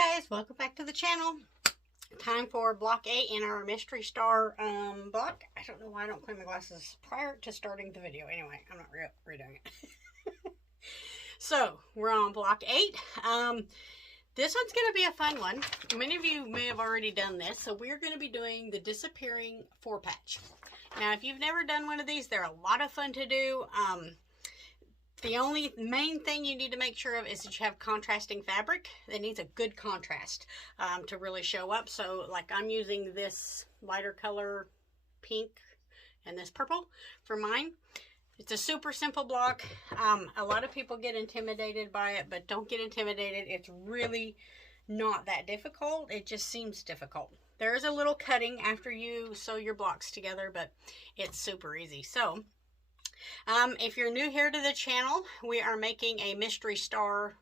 guys, welcome back to the channel. Time for block 8 in our mystery star block. I don't know why I don't clean my glasses prior to starting the video. Anyway, I'm not redoing it. So we're on block 8. This one's going to be a fun one. Many of you may have already done this. So we're going to be doing the disappearing 4-patch. Now if you've never done one of these, they're a lot of fun to do. The only main thing you need to make sure of is that you have contrasting fabric. It needs a good contrast to really show up. So like I'm using this lighter color pink and this purple for mine. It's a super simple block. A lot of people get intimidated by it, but don't get intimidated. It's really not that difficult. It just seems difficult. There is a little cutting after you sew your blocks together, but it's super easy. So if you're new here to the channel, we are making a mystery star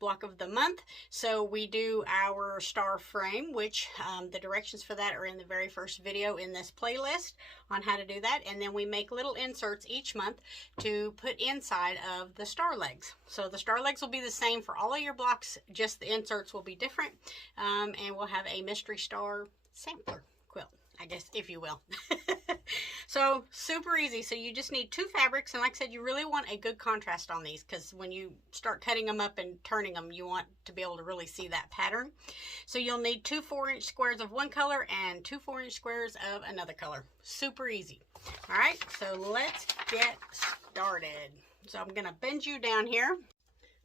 block of the month. So we do our star frame, which the directions for that are in the very first video in this playlist on how to do that. And then we make little inserts each month to put inside of the star legs. So the star legs will be the same for all of your blocks, just the inserts will be different. And we'll have a mystery star sampler quilt, I guess, if you will. So super easy. So you just need 2 fabrics, and like I said, you really want a good contrast on these because when you start cutting them up and turning them, you want to be able to really see that pattern. So you'll need 2 4-inch squares of one color and 2 4-inch squares of another color. Super easy. All right, so let's get started. So I'm gonna bend you down here.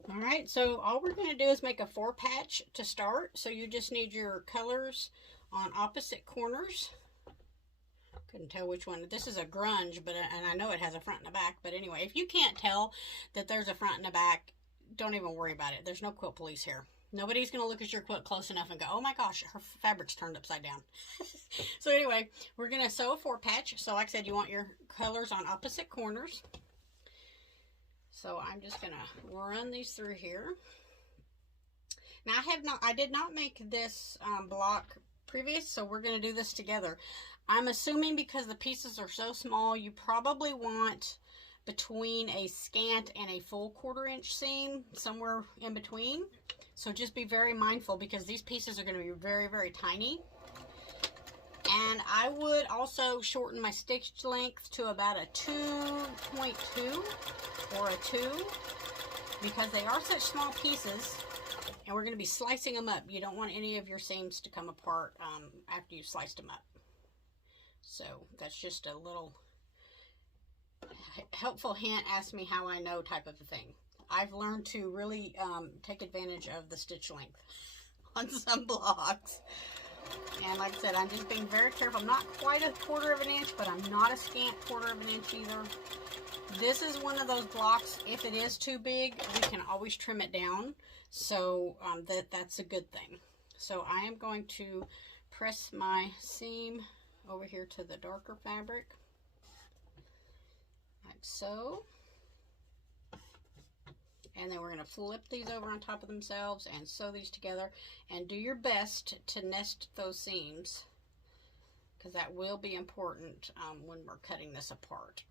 All right, so all we're gonna do is make a 4-patch to start. So you just need your colors on opposite corners. Couldn't tell which one. This is a grunge, and I know it has a front and a back. But anyway, if you can't tell that there's a front and a back, don't even worry about it. There's no quilt police here. Nobody's going to look at your quilt close enough and go, oh my gosh, her fabric's turned upside down. So anyway, we're going to sew a 4-patch. So like I said, you want your colors on opposite corners. So I'm just going to run these through here. Now I did not make this block previous, so we're going to do this together. I'm assuming because the pieces are so small, you probably want between a scant and a full 1/4-inch seam, somewhere in between. So just be very mindful because these pieces are going to be very, very tiny. And I would also shorten my stitch length to about a 2.2 or a 2 because they are such small pieces. And we're going to be slicing them up. You don't want any of your seams to come apart after you've sliced them up. So that's just a little helpful hint, ask me how I know type of a thing. I've learned to really take advantage of the stitch length on some blocks. And like I said, I'm just being very careful. I'm not quite a 1/4 inch, but I'm not a scant 1/4 inch either. This is one of those blocks, if it is too big, we can always trim it down. So that's a good thing. So I am going to press my seam over here to the darker fabric, like so. And then we're going to flip these over on top of themselves and sew these together. And do your best to nest those seams, because that will be important when we're cutting this apart.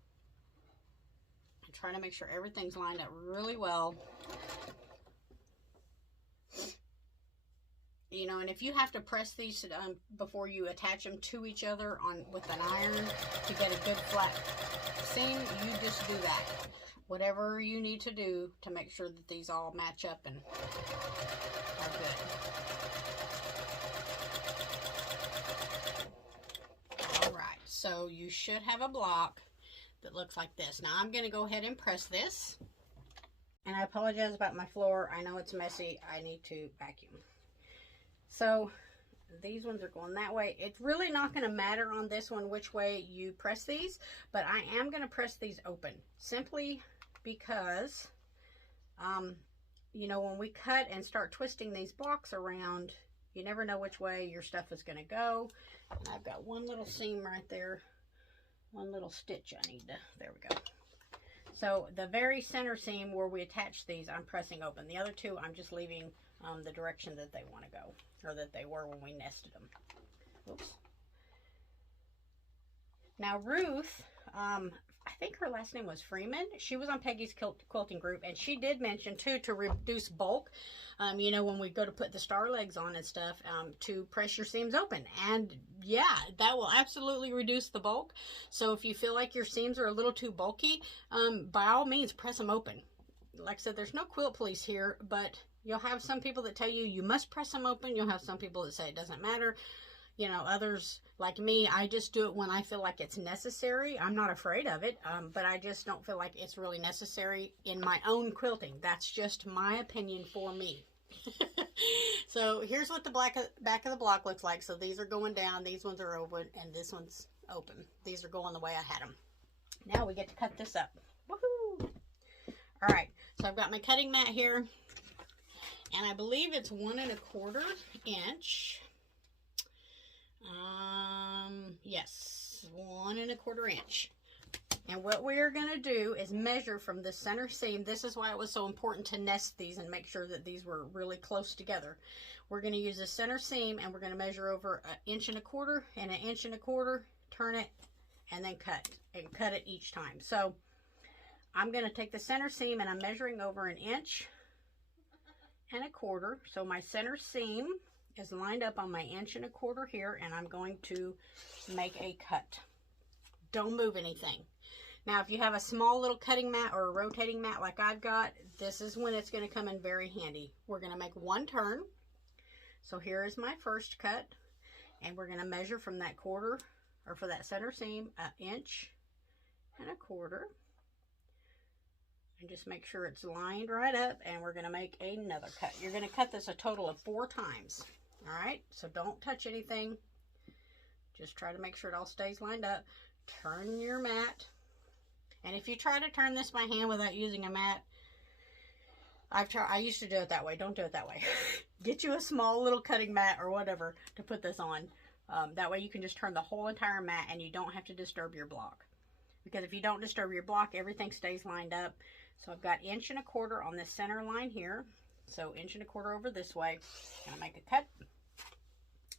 I'm trying to make sure everything's lined up really well. You know, and if you have to press these before you attach them to each other with an iron to get a good flat seam, you just do that. Whatever you need to do to make sure that these all match up and are good. All right, so you should have a block that looks like this. Now I'm going to go ahead and press this. And I apologize about my floor. I know it's messy. I need to vacuum. So these ones are going that way. It's really not going to matter on this one which way you press these, but I am going to press these open simply because, you know, when we cut and start twisting these blocks around, you never know which way your stuff is going to go. And I've got one little seam right there, one little stitch I need to, there we go. So the very center seam where we attach these, I'm pressing open. The other two, I'm just leaving the direction that they want to go, or that they were when we nested them. Oops. Now Ruth I think her last name was Freeman. She was on Peggy's quilting group, and she did mention too to reduce bulk. You know, when we go to put the star legs on and stuff, to press your seams open. And yeah, that will absolutely reduce the bulk. So if you feel like your seams are a little too bulky, by all means, press them open. Like I said, there's no quilt police here, but you'll have some people that tell you you must press them open. You'll have some people that say it doesn't matter. You know, others like me, I just do it when I feel like it's necessary. I'm not afraid of it, but I just don't feel like it's really necessary in my own quilting. That's just my opinion for me. So here's what the back of the block looks like. So these are going down, these ones are open, and this one's open. These are going the way I had them. Now we get to cut this up. Woohoo! All right, so I've got my cutting mat here, and I believe it's 1 1/4 inch. Yes, 1 1/4 inch. And what we're going to do is measure from the center seam. This is why it was so important to nest these and make sure that these were really close together. We're going to use the center seam, and we're going to measure over 1 1/4 inch and 1 1/4 inch, turn it, and then cut it each time. So I'm going to take the center seam, and I'm measuring over 1 1/4 inch. So my center seam is lined up on my 1 1/4 inch here, and I'm going to make a cut. Don't move anything. Now, if you have a small little cutting mat or a rotating mat like I've got, this is when it's going to come in very handy. We're going to make 1 turn. So here is my first cut, and we're going to measure from that quarter, or for that center seam, 1 1/4 inch. And just make sure it's lined right up, and we're going to make another cut. You're going to cut this a total of 4 times. All right, so don't touch anything. Just try to make sure it all stays lined up. Turn your mat. And if you try to turn this by hand without using a mat, I used to do it that way. Don't do it that way. Get you a small little cutting mat or whatever to put this on. That way you can just turn the whole entire mat, and you don't have to disturb your block. Because if you don't disturb your block, everything stays lined up. So I've got 1 1/4 inch on this center line here. So 1 1/4 inch over this way. Gonna make a cut.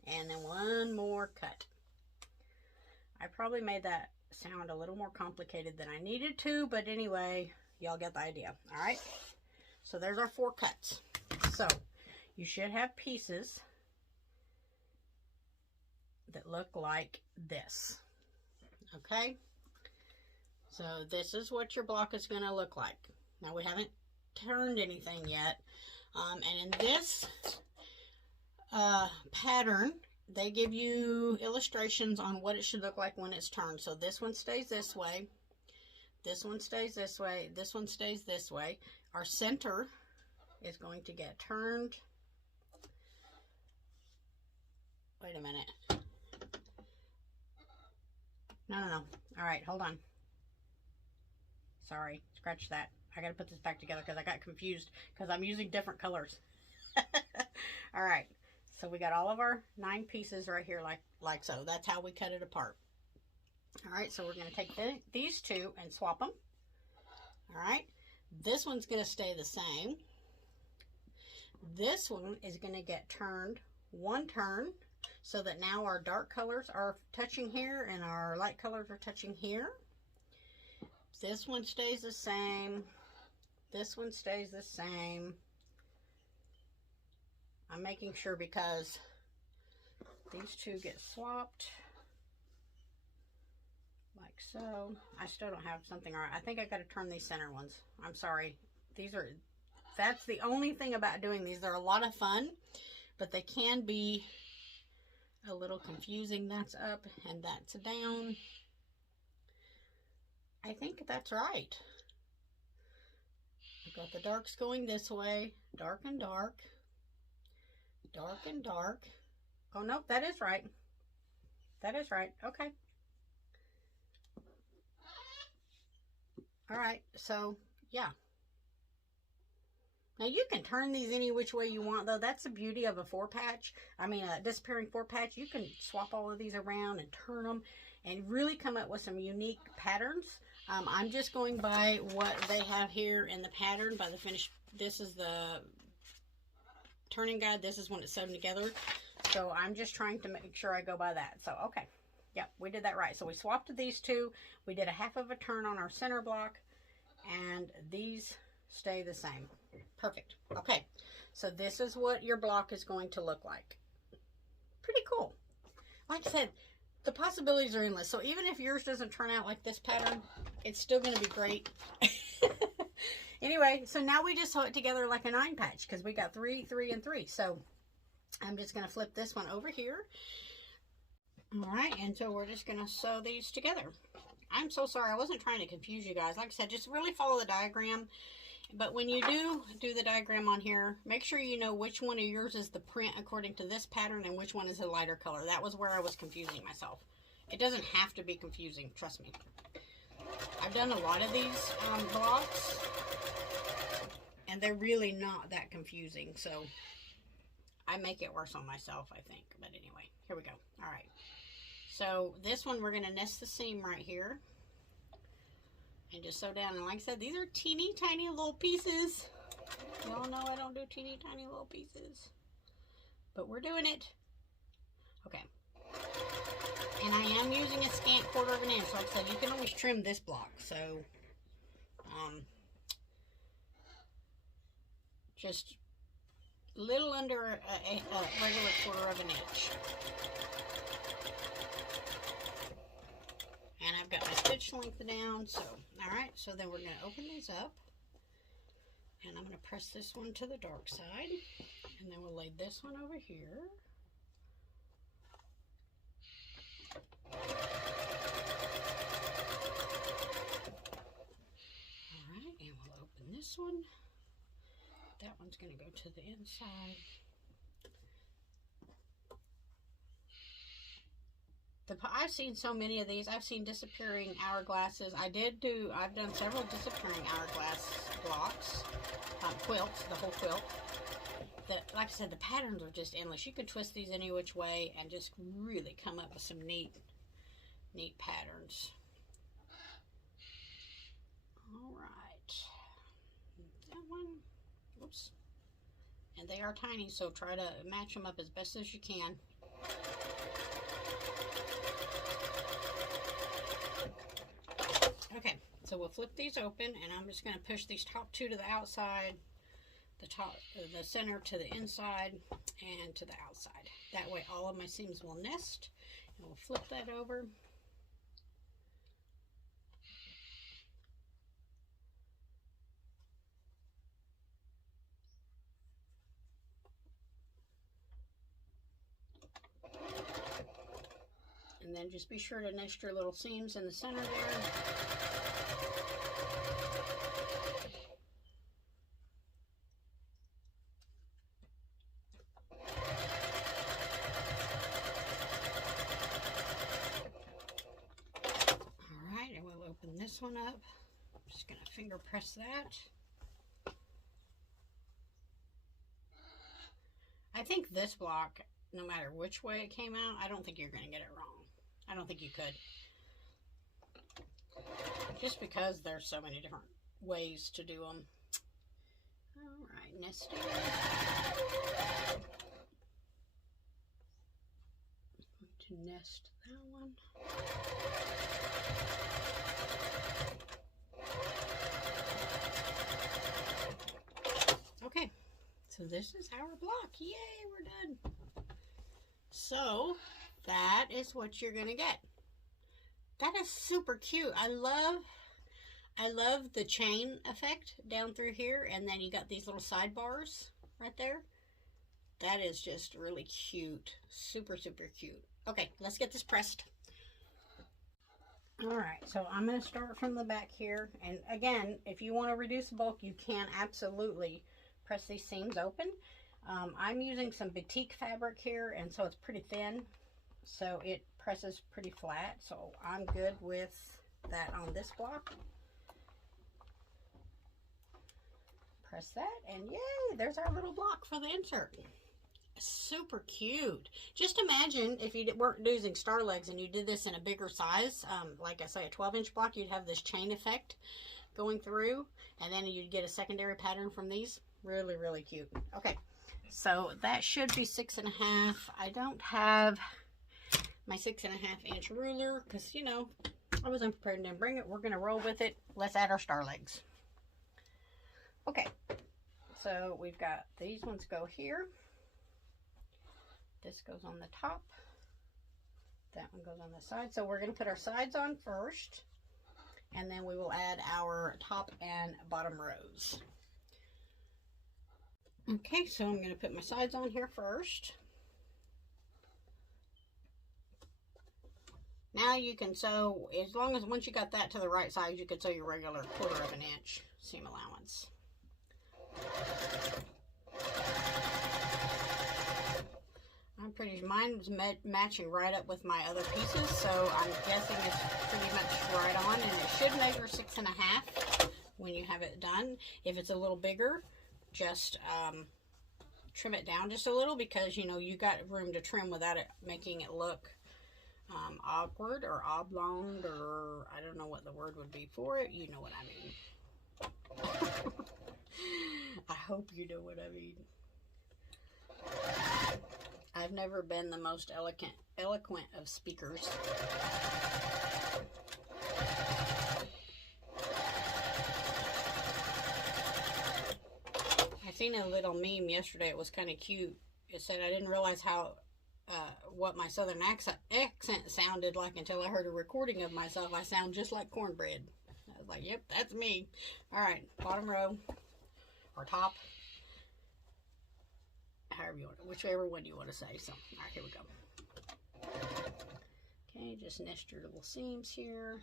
And then 1 more cut. I probably made that sound a little more complicated than I needed to, but anyway, y'all get the idea. All right, so there's our 4 cuts. So you should have pieces that look like this. Okay, so this is what your block is going to look like. Now, we haven't turned anything yet, and in this pattern, they give you illustrations on what it should look like when it's turned. So this one stays this way, this one stays this way, this one stays this way. Our center is going to get turned. Wait a minute. No. All right, hold on. Sorry, scratch that. I got to put this back together because I got confused because I'm using different colors. All right. So we got all of our 9 pieces right here like so. That's how we cut it apart. All right, so we're going to take these 2 and swap them. All right, this one's going to stay the same. This one is going to get turned 1 turn so that now our dark colors are touching here and our light colors are touching here. This one stays the same. This one stays the same. I'm making sure because these 2 get swapped like so. I still don't have something right. I think I got to turn these center ones. I'm sorry. That's the only thing about doing these. They're a lot of fun, but they can be a little confusing. That's up and that's down. I think that's right. I've got the darks going this way, dark and dark. Dark and dark. Oh, nope, that is right. That is right. Okay. All right, so, yeah. Now, you can turn these any which way you want, though. That's the beauty of a 4-patch. I mean, a disappearing 4-patch. You can swap all of these around and turn them and really come up with some unique patterns. I'm just going by what they have here in the pattern by the finished. This is the turning guide. This is when it's sewn together. So I'm just trying to make sure I go by that. So, okay. Yep, we did that right. So we swapped these two. We did a half of a turn on our center block, and these stay the same. Perfect. Okay, so this is what your block is going to look like. Pretty cool. Like I said, the possibilities are endless. So even if yours doesn't turn out like this pattern, it's still going to be great. Anyway, so now we just sew it together like a 9 patch because we got 3, 3, and 3. So I'm just going to flip this one over here. All right, and so we're just going to sew these together. I'm so sorry. I wasn't trying to confuse you guys. Like I said, just really follow the diagram. But when you do the diagram on here, make sure you know which one of yours is the print according to this pattern and which one is a lighter color. That was where I was confusing myself. It doesn't have to be confusing, trust me. I've done a lot of these blocks, and they're really not that confusing, so I make it worse on myself, I think. But anyway, here we go. All right. So this one, we're going to nest the seam right here. And just sew down. And like I said, these are teeny tiny little pieces. Y'all know I don't do teeny tiny little pieces. But we're doing it. Okay. And I am using a scant 1/4 of an inch. Like I said, you can always trim this block. So, just a little under a regular 1/4 of an inch. And I've got my stitch length down, so, alright, so then we're going to open these up, and I'm going to press this one to the dark side, and then we'll lay this one over here. Alright, and we'll open this one. That one's going to go to the inside. I've seen so many of these. I've seen disappearing hourglasses. I've done several disappearing hourglass blocks, quilts, the whole quilt. Like I said, the patterns are just endless. You could twist these any which way and just really come up with some neat patterns. All right. That one, whoops. And they are tiny, so try to match them up as best as you can. Okay, so we'll flip these open, and I'm just going to push these top two to the outside, the center to the inside, and to the outside. That way all of my seams will nest, and we'll flip that over. And then just be sure to nest your little seams in the center there. Alright, and we'll open this one up. I'm just going to finger press that. I think this block, no matter which way it came out, I don't think you're going to get it wrong. I don't think you could. Just because there's so many different ways to do them. Alright, nesting. To nest that one. Okay, so this is our block. Yay, we're done. So that is what you're gonna get. That is super cute. I love the chain effect down through here, and then you got these little sidebars right there. That is just really cute. Super, super cute. Okay, let's get this pressed. Alright, so I'm going to start from the back here. And again, if you want to reduce bulk, you can absolutely press these seams open. I'm using some batik fabric here, and so it's pretty thin. So it presses pretty flat. So I'm good with that on this block. Press that, and yay, there's our little block for the insert. Super cute. Just imagine if you weren't using star legs and you did this in a bigger size, like I say, a 12-inch block, you'd have this chain effect going through, and then you'd get a secondary pattern from these. Really, really cute. Okay, so that should be 6.5. I don't have my 6.5-inch ruler, because, you know, I was unprepared and didn't bring it. We're going to roll with it. Let's add our star legs. Okay, so we've got these ones go here. This goes on the top. That one goes on the side. So we're going to put our sides on first, and then we will add our top and bottom rows. Okay, so I'm going to put my sides on here first. Now you can sew, as long as once you got that to the right size, you can sew your regular 1/4 of an inch seam allowance. I'm pretty, mine's matching right up with my other pieces, so I'm guessing it's pretty much right on, and it should measure 6.5 when you have it done. If it's a little bigger, just trim it down just a little, because, you know, you got room to trim without it making it look awkward or oblong, or I don't know what the word would be for it. You know what I mean. I hope you know what I mean. I've never been the most eloquent of speakers. I seen a little meme yesterday. It was kind of cute. It said, I didn't realize how what my southern accent sounded like until I heard a recording of myself. I sound just like cornbread. I was like, yep, that's me. All right, bottom row or top, however you want, whichever one you want to say. So, all right, here we go. Okay, just nest your little seams here.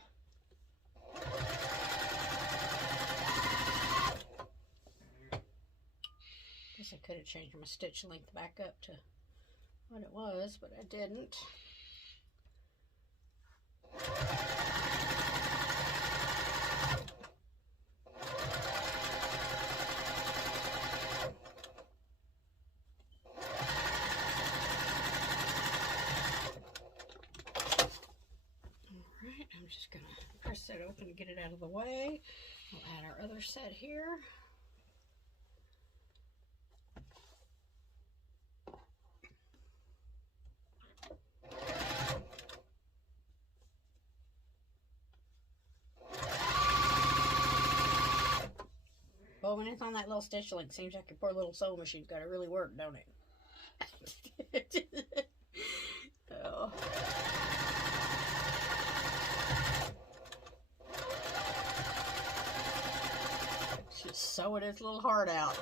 Guess I could have changed my stitch length back up to what it was, but I didn't. Alright, I'm just going to press that open to get it out of the way. We'll add our other set here. Well, when it's on that little stitch length, seems like your poor little sewing machine's got to really work, don't it? Oh. She's sewing its little heart out.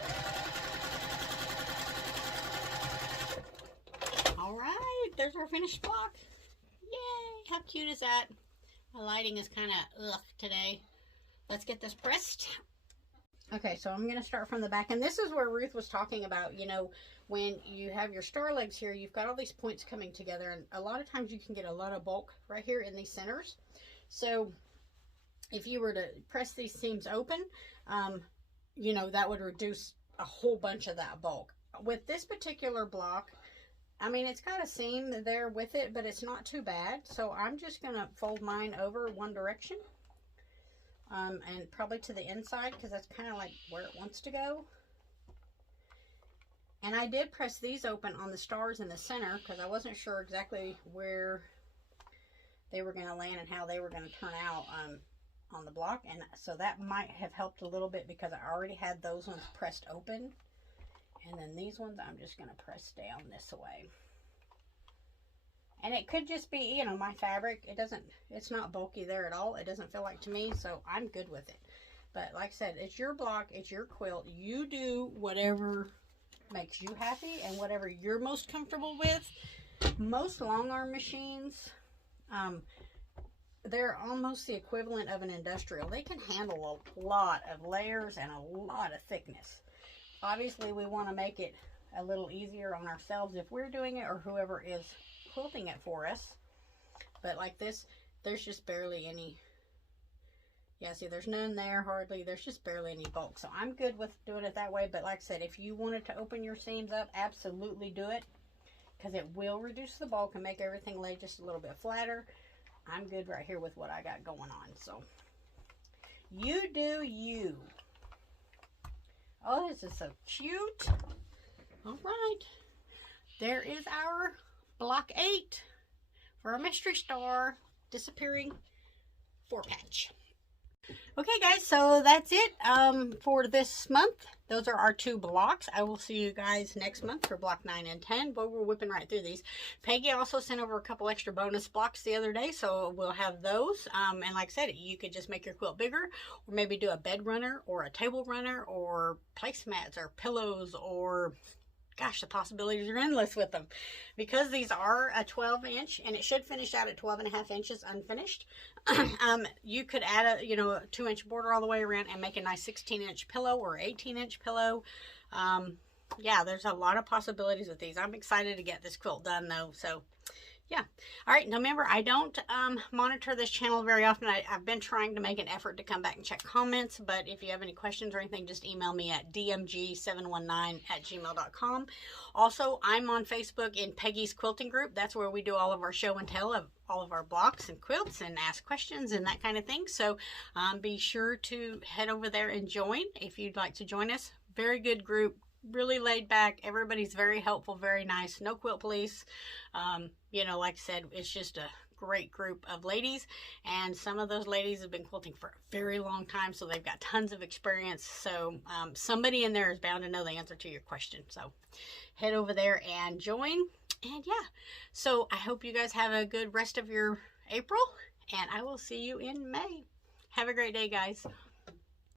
Alright, there's our finished block. Yay! How cute is that? My lighting is kind of ugh today. Let's get this pressed. Okay, so I'm going to start from the back, and this is where Ruth was talking about, you know, when you have your star legs here, you've got all these points coming together, and a lot of times you can get a lot of bulk right here in these centers. So if you were to press these seams open, you know, that would reduce a whole bunch of that bulk. With this particular block, I mean, it's got a seam there with it, but it's not too bad. So I'm just going to fold mine over one direction. And probably to the inside, because that's kind of like where it wants to go. And I did press these open on the stars in the center, because I wasn't sure exactly where they were going to land and how they were going to turn out on the block. And so that might have helped a little bit, because I already had those ones pressed open. And then these ones I'm just going to press down this way. And it could just be, you know, my fabric. It's not bulky there at all. It doesn't feel like to me, so I'm good with it. But like I said, it's your block, it's your quilt. You do whatever makes you happy and whatever you're most comfortable with. Most long arm machines, they're almost the equivalent of an industrial. They can handle a lot of layers and a lot of thickness. Obviously, we want to make it a little easier on ourselves if we're doing it, or whoever is quilting it for us. But like this, there's just barely any, yeah, see, there's none there hardly. There's just barely any bulk, so I'm good with doing it that way. But like I said, if you wanted to open your seams up, absolutely do it, because it will reduce the bulk and make everything lay just a little bit flatter. I'm good right here with what I got going on, so you do you. Oh, this is so cute. All right, there is our block 8 for a mystery star disappearing 4-patch. Okay guys, so that's it for this month. Those are our 2 blocks. I will see you guys next month for block 9 and 10. But we're whipping right through these. Peggy also sent over a couple extra bonus blocks the other day, so we'll have those. And like I said, you could just make your quilt bigger, or maybe do a bed runner or a table runner or placemats or pillows, or gosh, the possibilities are endless with them, because these are a 12-inch and it should finish out at 12.5 inches unfinished. You could add a, a 2-inch border all the way around and make a nice 16-inch pillow or 18-inch pillow. Yeah, there's a lot of possibilities with these. I'm excited to get this quilt done though, so yeah. All right, now remember, I don't monitor this channel very often. I've been trying to make an effort to come back and check comments, but if you have any questions or anything, just email me at dmg719@gmail.com. Also, I'm on Facebook in Peggy's Quilting Group. That's where we do all of our show and tell of all of our blocks and quilts and ask questions and that kind of thing. So be sure to head over there and join if you'd like to join us. Very good group. Really laid back. Everybody's very helpful, very nice. No quilt police. Like I said, it's just a great group of ladies, and some of those ladies have been quilting for a very long time, so they've got tons of experience. So somebody in there is bound to know the answer to your question. So head over there and join. And yeah, so I hope you guys have a good rest of your April, and I will see you in May. Have a great day, guys.